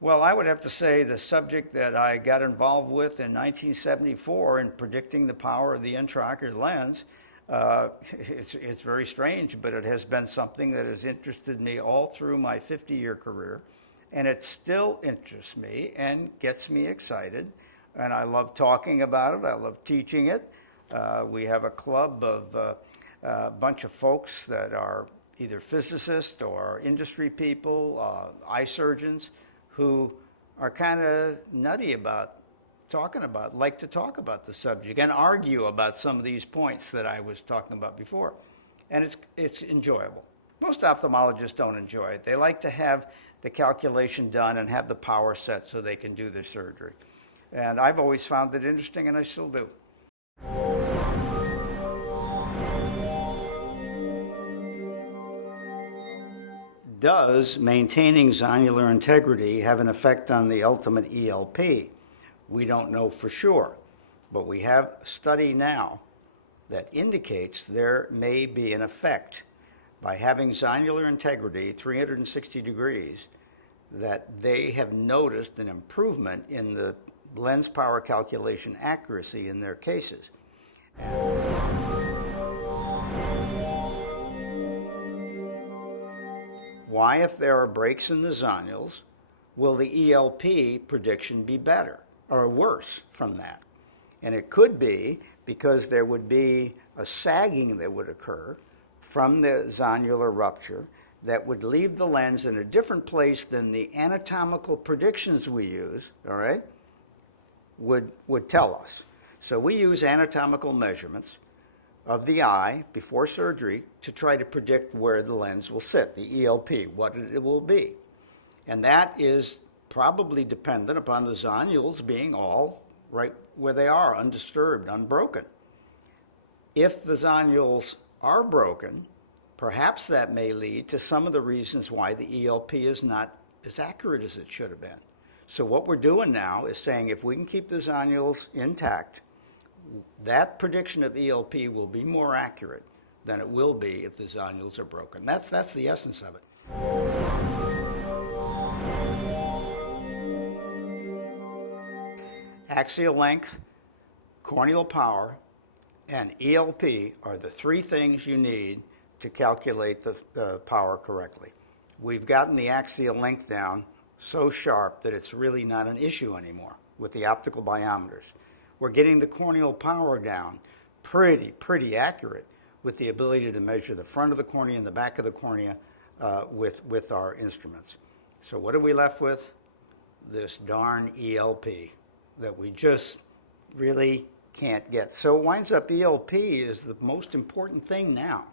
Well, I would have to say the subject that I got involved with in 1974 in predicting the power of the intraocular lens, it's very strange, but it has been something that has interested me all through my 50-year career, and it still interests me and gets me excited, and I love talking about it. I love teaching it. We have a club of a bunch of folks that are either physicists or industry people, eye surgeons, who are kind of nutty about like to talk about the subject and argue about some of these points that I was talking about before. And it's enjoyable. Most ophthalmologists don't enjoy it. They like to have the calculation done and have the power set so they can do their surgery. And I've always found it interesting, and I still do. Does maintaining zonular integrity have an effect on the ultimate ELP? We don't know for sure, but we have a study now that indicates there may be an effect by having zonular integrity 360 degrees, that they have noticed an improvement in the lens power calculation accuracy in their cases. Why, if there are breaks in the zonules, will the ELP prediction be better or worse from that? And it could be because there would be a sagging that would occur from the zonular rupture that would leave the lens in a different place than the anatomical predictions we use, all right, would tell us. So we use anatomical measurements of the eye before surgery to try to predict where the lens will sit, the ELP, what it will be. And that is probably dependent upon the zonules being all right where they are, undisturbed, unbroken. If the zonules are broken, perhaps that may lead to some of the reasons why the ELP is not as accurate as it should have been. So what we're doing now is saying if we can keep the zonules intact, that prediction of ELP will be more accurate than it will be if the zonules are broken. That's the essence of it. Axial length, corneal power, and ELP are the three things you need to calculate the power correctly. We've gotten the axial length down so sharp that it's really not an issue anymore with the optical biometers. We're getting the corneal power down pretty accurate with the ability to measure the front of the cornea and the back of the cornea with our instruments. So what are we left with? This darn ELP that we just really can't get. So it winds up ELP is the most important thing now.